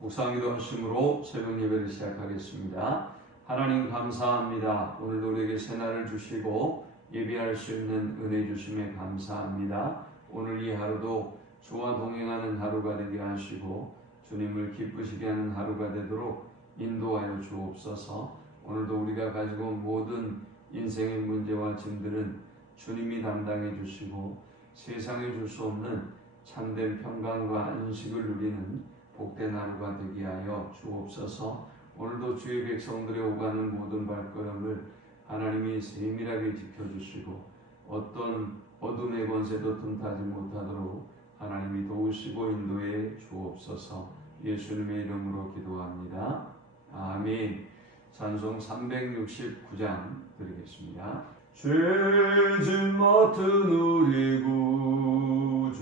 묵상기도 하심으로 새벽 예배를 시작하겠습니다. 하나님 감사합니다. 오늘도 우리에게 새날을 주시고 예배할 수 있는 은혜 주심에 감사합니다. 오늘 이 하루도 주와 동행하는 하루가 되게 하시고 주님을 기쁘시게 하는 하루가 되도록 인도하여 주옵소서. 오늘도 우리가 가지고 온 모든 인생의 문제와 짐들은 주님이 담당해 주시고 세상에 줄 수 없는 참된 평강과 안식을 누리는 복된 하루가 되게 하여 주옵소서. 오늘도 주의 백성들의 오가는 모든 발걸음을 하나님이 세밀하게 지켜주시고 어떤 어둠의 권세도 틈타지 못하도록 하나님이 도우시고 인도해 주옵소서. 예수님의 이름으로 기도합니다. 아멘. 찬송 369장 드리겠습니다. 죄짐 맡은 우리 구주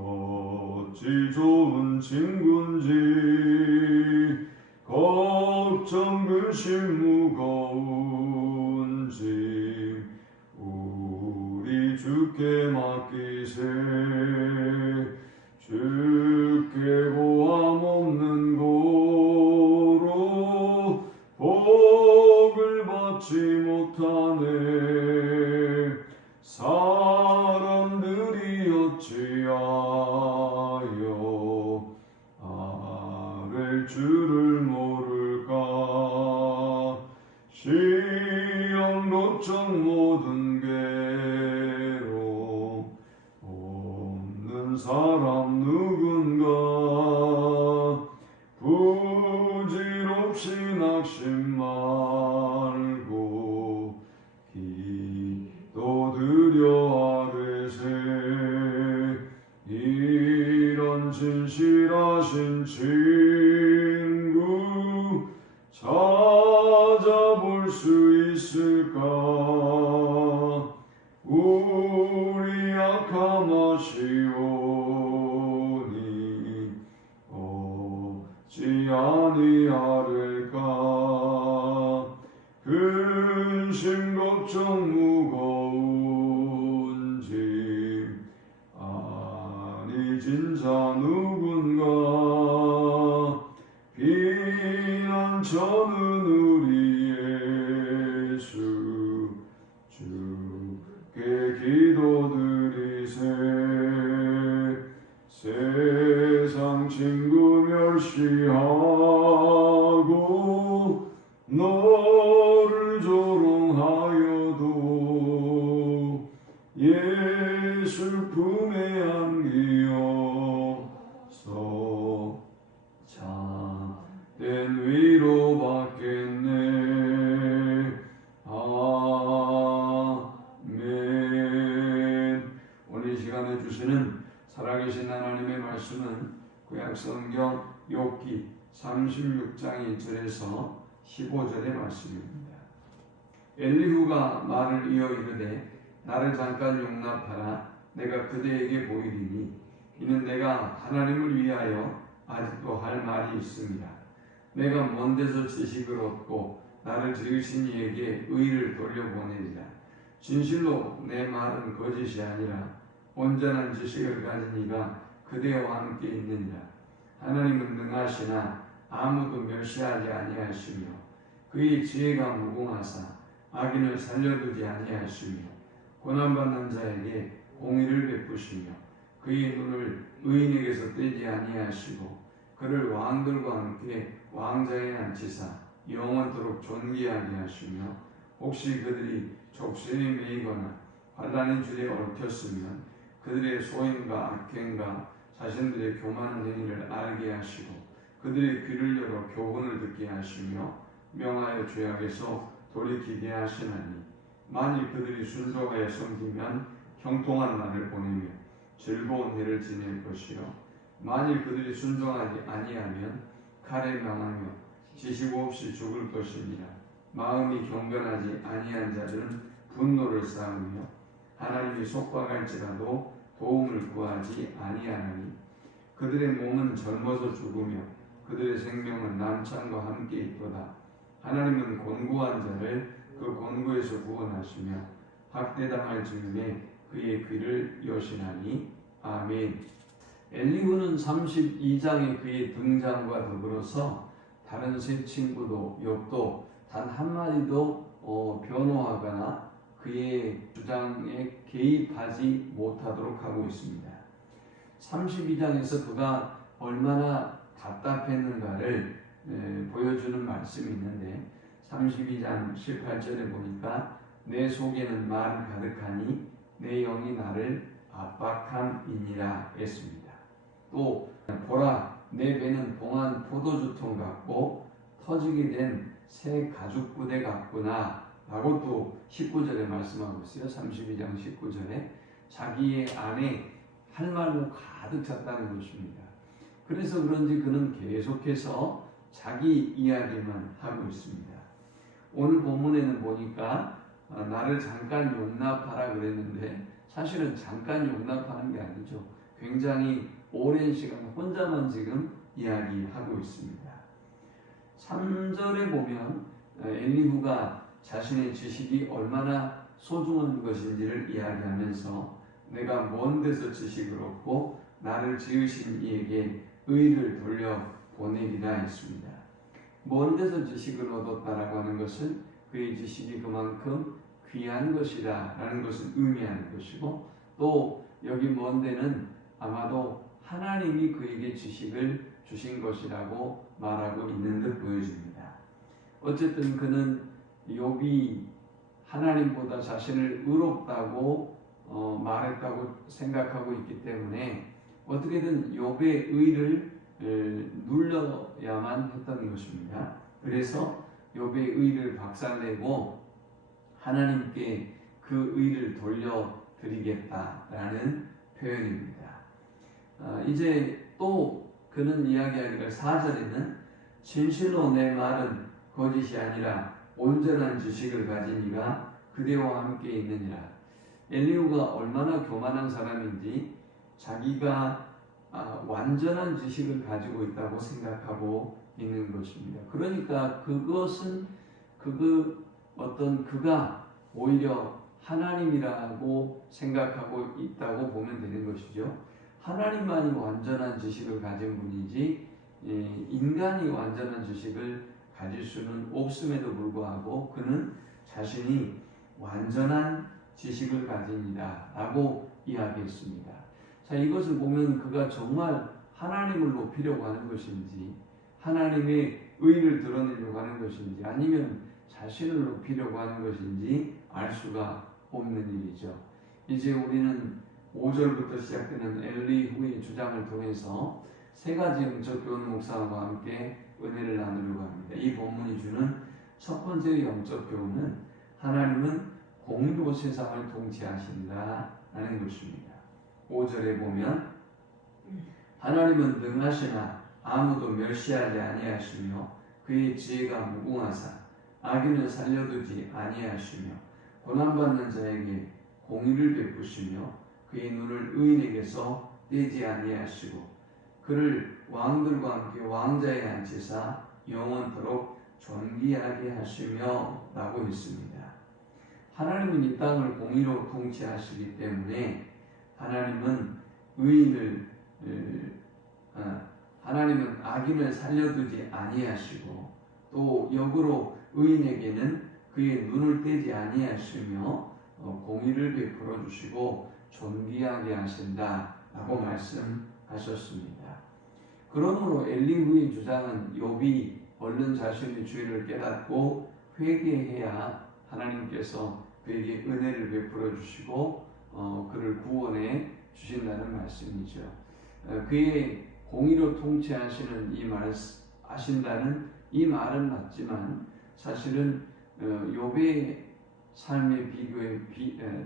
어찌 좋은 친구인지 걱정 근심 무거운지 우리 주께 맡기세. 주께 고함 없는 고로 복을 받지 못하네. 사람들이 어찌하여 아랠 줄을 모를까. 시험 걱정 모든 괴로움 없는 사람 누군가. 부질없이 낙심 말고 기도드려 아뢰세. 이런 진실하신 친구 찾아볼 수 있을까. 우리 약함하시오니 어찌 아니하릴까. 근심 걱정 무거운지 아니 진짜 누군가. 비난처는 우리 예수 주께 기도드리세. 세상 친구 멸시하고 너를 조롱하여도 예수 품에 안기어서 참된 위로 받겠네. 아멘. 오늘 이 시간에 주시는 살아계신 하나님의 말씀은 구약성경 욥기 36장 1절에서 15절의 말씀입니다. 엘리후가 말을 이어 이르되 나를 잠깐 용납하라. 내가 그대에게 보이리니 이는 내가 하나님을 위하여 아직도 할 말이 있습니다. 내가 먼 데서 지식을 얻고 나를 지으신 이에게 의를 돌려보내리라. 진실로 내 말은 거짓이 아니라 온전한 지식을 가진 이가 그대와 함께 있느니라. 하나님은 능하시나 아무도 멸시하지 아니하시며 그의 지혜가 무궁하사 악인을 살려두지 아니하시며 고난받는 자에게 공의를 베푸시며 그의 눈을 의인에게서 떼지 아니하시고 그를 왕들과 함께 왕좌에 앉히사 영원토록 존귀하게 하시며 혹시 그들이 족쇄에 매이거나 환난의 줄에 얽혔으면 그들의 소임과 악행과 자신들의 교만한 행위를 알게 하시고 그들의 귀를 열어 교훈을 듣게 하시며 명하여 죄악에서 돌이키게 하시나니 만일 그들이 순종하여 섬기면 형통한 날을 보내며 즐거운 해를 지낼 것이요 만일 그들이 순종하지 아니하면 칼에 망하며 지식 없이 죽을 것이니라. 마음이 경건하지 아니한 자들은 분노를 쌓으며 하나님이 속박할지라도 도움을 구하지 아니하나니 그들의 몸은 젊어서 죽으며 그들의 생명은 남창과 함께 있도다. 하나님은 곤고한 자를 그 곤고에서 구원하시며 학대당할 즈음에 그의 귀를 여시나니. 아멘. 엘리후는 32장의 그의 등장과 더불어서 다른 세 친구도 욥도 단 한마디도 변호하거나 그의 주장에 개입하지 못하도록 하고 있습니다. 32장에서 그가 얼마나 답답했는가를 보여주는 말씀이 있는데 32장 18절에 보니까 내 속에는 말이 가득하니 내 영이 나를 압박함이니라 했습니다. 또 보라 내 배는 봉한 포도주통 같고 터지게 된 새 가죽 부대 같구나 라고 또 19절에 말씀하고 있어요. 32장 19절에 자기의 안에 할 말로 가득 찼다는 것입니다. 그래서 그런지 그는 계속해서 자기 이야기만 하고 있습니다. 오늘 본문에는 보니까 나를 잠깐 용납하라 그랬는데 사실은 잠깐 용납하는 게 아니죠. 굉장히 오랜 시간 혼자만 지금 이야기하고 있습니다. 3절에 보면 엘리후가 자신의 지식이 얼마나 소중한 것인지를 이야기하면서 내가 먼 데서 지식을 얻고 나를 지으신 이에게 의를 돌려 보내리라 했습니다. 먼 데서 지식을 얻었다라고 하는 것은 그의 지식이 그만큼 귀한 것이다 라는 것을 의미하는 것이고 또 여기 먼 데는 아마도 하나님이 그에게 지식을 주신 것이라고 말하고 있는 듯 보여집니다. 어쨌든 그는 욥이 하나님보다 자신을 의롭다고 말했다고 생각하고 있기 때문에 어떻게든 욥의 의를 눌러야만 했던 것입니다. 그래서 욥의 의를 박살내고 하나님께 그 의를 돌려드리겠다라는 표현입니다. 이제 또 그는 이야기하기를 4절에는 진실로 내 말은 거짓이 아니라 온전한 지식을 가진 이가 그대와 함께 있느니라. 엘리후가 얼마나 교만한 사람인지 자기가 완전한 지식을 가지고 있다고 생각하고 있는 것입니다. 그러니까 그것은 그가 오히려 하나님이라고 생각하고 있다고 보면 되는 것이죠. 하나님만이 완전한 지식을 가진 분이지 인간이 완전한 지식을 가질 수는 없음에도 불구하고 그는 자신이 완전한 지식을 가집니다 라고 이야기했습니다. 자, 이것을 보면 그가 정말 하나님을 높이려고 하는 것인지 하나님의 의를 드러내려고 하는 것인지 아니면 자신을 높이려고 하는 것인지 알 수가 없는 일이죠. 이제 우리는 5절부터 시작되는 엘리후의 주장을 통해서 세 가지 영적 교훈 묵상과 함께 은혜를 나누려고 합니다. 이 본문이 주는 첫 번째 영적 교훈은 하나님은 공의로 세상을 통치하신다 라는 것입니다. 5절에 보면 하나님은 능하시나 아무도 멸시하지 아니하시며 그의 지혜가 무궁하사 악인을 살려두지 아니하시며 고난받는 자에게 공의를 베푸시며 그의 눈을 의인에게서 떼지 아니하시고 그를 왕들과 함께 왕자에 앉히사 영원토록 존귀하게 하시며 라고 했습니다. 하나님은 이 땅을 공의로 통치하시기 때문에 하나님은 하나님은 악인을 살려두지 아니하시고 또 역으로 의인에게는 그의 눈을 떼지 아니하시며 공의를 베풀어 주시고 존귀하게 하신다라고 말씀하셨습니다. 그러므로 엘리후의 주장은 욥이 얼른 자신의 죄를 깨닫고 회개해야 하나님께서 그에게 은혜를 베풀어 주시고 그를 구원해 주신다는 말씀이죠. 그의 공의로 통치하시는 이 말을 아신다는 이 말은 맞지만 사실은 욥의 삶의 비교에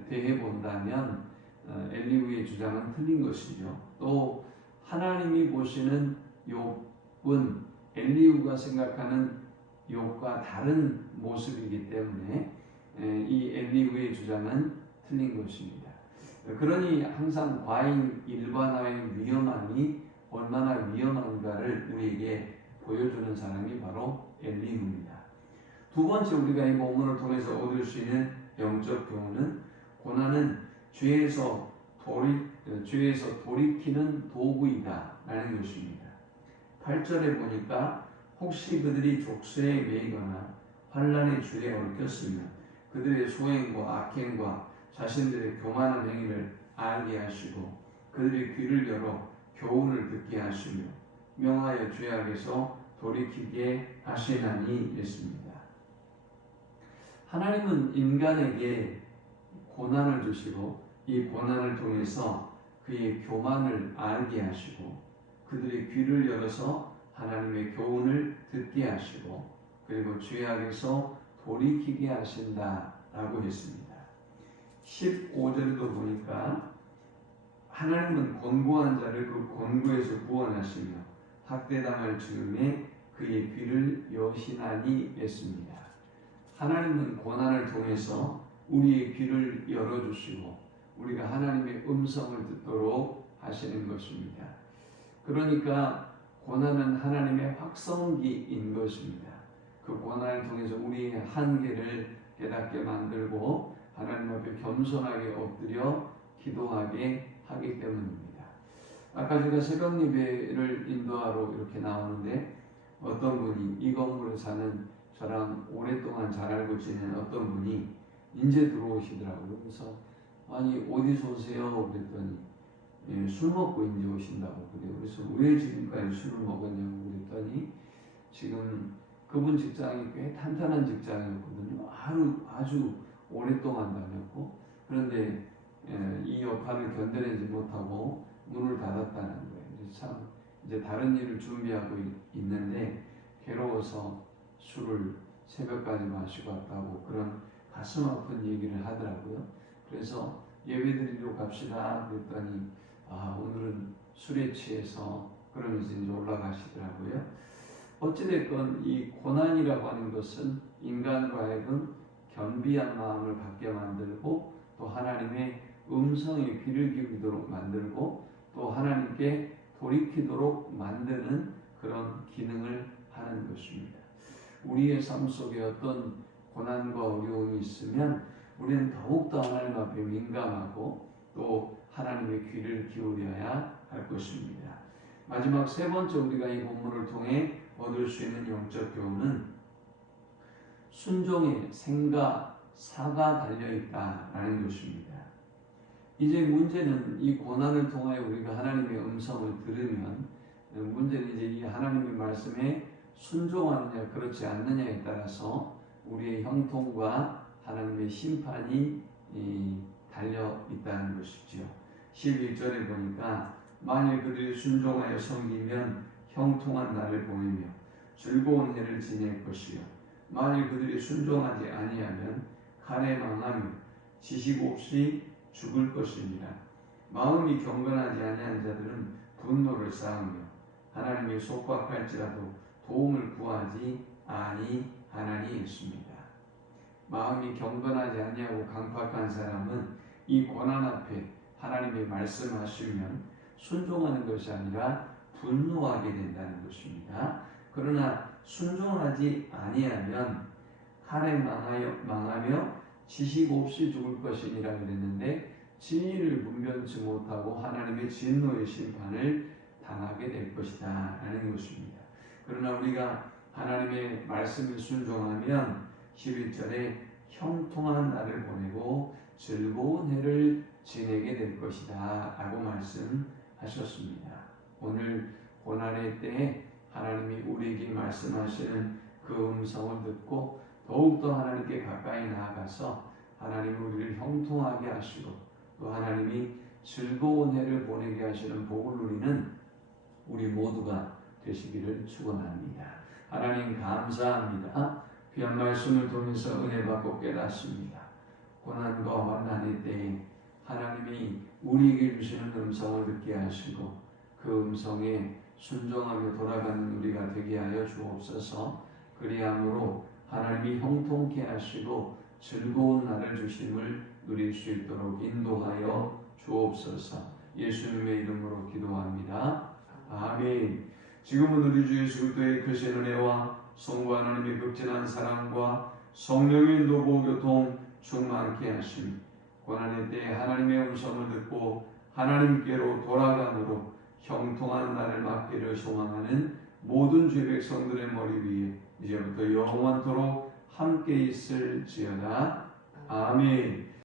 대해 본다면 엘리후의 주장은 틀린 것이죠. 또 하나님이 보시는 욥은 엘리후가 생각하는 욥과 다른 모습이기 때문에 이 엘리후의 주장은 틀린 것입니다. 그러니 항상 과잉 일반화의 위험함이 얼마나 위험한가를 우리에게 보여주는 사람이 바로 엘리후입니다. 두 번째 우리가 이 본문을 통해서 얻을 수 있는 영적 교훈은 고난은 죄에서 죄에서 돌이키는 도구이다 라는 것입니다. 8절에 보니까 혹시 그들이 족쇄에 매이거나 환난의 줄에 얽혔으면 그들의 소행과 악행과 자신들의 교만한 행위를 알게 하시고 그들의 귀를 열어 교훈을 듣게 하시며 명하여 죄악에서 돌이키게 하시나니 했습니다. 하나님은 인간에게 고난을 주시고 이 고난을 통해서 그의 교만을 알게 하시고 그들의 귀를 열어서 하나님의 교훈을 듣게 하시고 그리고 죄악에서 돌이키게 하신다라고 했습니다. 15절에도 보니까 하나님은 곤고한 자를 그 곤고에서 구원하시며 학대당할 즈음에 그의 귀를 여시나니 했습니다. 하나님은 고난을 통해서 우리의 귀를 열어주시고 우리가 하나님의 음성을 듣도록 하시는 것입니다. 그러니까 고난은 하나님의 확성기인 것입니다. 그 고난을 통해서 우리의 한계를 깨닫게 만들고 하나님 앞에 겸손하게 엎드려 기도하게 하기 때문입니다. 아까 제가 새벽 예배를 인도하러 이렇게 나오는데 어떤 분이 이 건물에 사는 저랑 오랫동안 잘 알고 지낸 어떤 분이 이제 들어오시더라고요. 그래서 아니 어디서 오세요? 그랬더니 예, 술 먹고 이제 오신다고 그래요. 그래서 왜 지금까지 술을 먹었냐고 그랬더니 지금 그분 직장이 꽤 탄탄한 직장이었거든요. 아주 오랫동안 다녔고 그런데 이 여파를 견뎌내지 못하고 문을 닫았다는 거예요. 그래서 참 이제 다른 일을 준비하고 있는데 괴로워서 술을 새벽까지 마시고 왔다고 그런 가슴 아픈 얘기를 하더라고요. 그래서 예배드리러 갑시다 그랬더니 오늘은 술에 취해서 그러면서 이제 올라가시더라고요. 어찌됐건 이 고난이라고 하는 것은 인간과 하여금 겸비한 마음을 갖게 만들고 또 하나님의 음성에 귀를 기울이도록 만들고 또 하나님께 돌이키도록 만드는 그런 기능을 하는 것입니다. 우리의 삶 속에 어떤 고난과 어려움이 있으면 우리는 더욱더 하나님 앞에 민감하고 또 하나님의 귀를 기울여야 할 것입니다. 마지막 세 번째 우리가 이 본문을 통해 얻을 수 있는 영적 교훈은 순종에 생과 사가 달려있다라는 것입니다. 이제 문제는 이 고난을 통하여 우리가 하나님의 음성을 들으면 문제는 이제 이 하나님의 말씀에 순종하느냐 그렇지 않느냐에 따라서 우리의 형통과 하나님의 심판이 달려 있다는 것이죠. 11절에 보니까 만일 그들이 순종하여 섬기면 형통한 날을 보내며 즐거운 해를 지낼 것이요 만일 그들이 순종하지 아니하면 칼에 망하며 지식 없이 죽을 것이니라. 마음이 경건하지 아니한 자들은 분노를 쌓으며 하나님의 속박할지라도 도움을 구하지 아니하나니 했습니다. 마음이 경건하지 아니하고 강팍한 사람은 이 고난 앞에 하나님의 말씀하시면 순종하는 것이 아니라 분노하게 된다는 것입니다. 그러나 순종하지 아니하면 칼에 망하며 지식 없이 죽을 것이니라 그랬는데 진리를 분별치 못하고 하나님의 진노의 심판을 당하게 될 것이다 라는 것입니다. 그러나 우리가 하나님의 말씀에 순종하면 11절에 형통한 날을 보내고 즐거운 해를 지내게 될 것이다 라고 말씀하셨습니다. 오늘 고난의 때에 하나님이 우리에게 말씀하시는 그 음성을 듣고 더욱더 하나님께 가까이 나아가서 하나님이 우리를 형통하게 하시고 또 하나님이 즐거운 해를 보내게 하시는 복을 누리는 우리 모두가 되시기를 축원합니다. 하나님 감사합니다. 귀한 말씀을 통해서 은혜 받고 깨닫습니다. 고난과 환난의 때에 하나님이 우리에게 주시는 음성을 듣게 하시고 그 음성에 순종하며 돌아가는 우리가 되게 하여 주옵소서. 그리함으로 하나님이 형통케 하시고 즐거운 날을 주심을 누릴 수 있도록 인도하여 주옵소서. 예수님의 이름으로 기도합니다. 아멘. 지금은 우리 주 예수 그리스도의 크신 은혜와 성부 하나님의 극진한 사랑과 성령의 인도 보호교통 충만케 하심 고난의 때에 하나님의 음성을 듣고 하나님께로 돌아감으로 형통한 날을 맞기를 소망하는 모든 주의 백성들의 머리 위에 이제부터 영원토록 함께 있을지어다. 아멘.